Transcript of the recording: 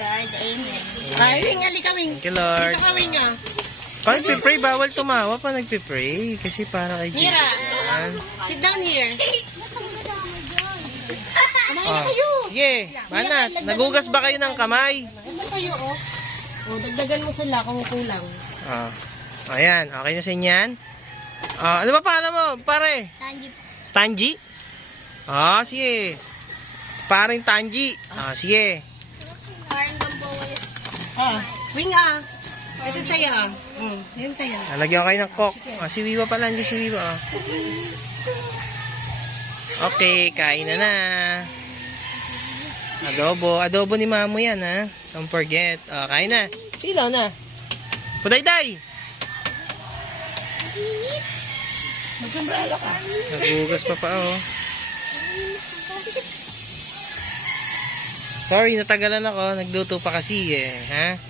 God, amen. Wing, halika, Wing. Thank you, Lord. Dito ka, Wing, ah. Pag nagpipray, bawal tumawa pa nagpipray. Kasi para kay Jesus. Mira, Yan. sit down here. Kumain na Oh. kayo. Sige, manat. Nagugas ba kayo ng kamay? Ano kayo, oh? Oh, dagdagan mo sila kung kulang. Oh. Ayan, okay na sa inyan. Ano ba pangalan mo, pare? Tanji. Tanji? Sige. Paring Tanji. Sige. Parang gambawal. Wing, ah. Ito sa'yo, ah. Yan sa'yo. Lalagyan ko kayo ng coke. Si Wiwa pala, hindi si Wiwa. Okay, kain na. Adobo. Adobo ni Mamo yan, ha? Don't forget. Kain na. Silaw na. Pudayday! Mag-umbrella ka. Nagugas pa, oh. Sorry, natagalan ako. Nagluto pa kasi, ha?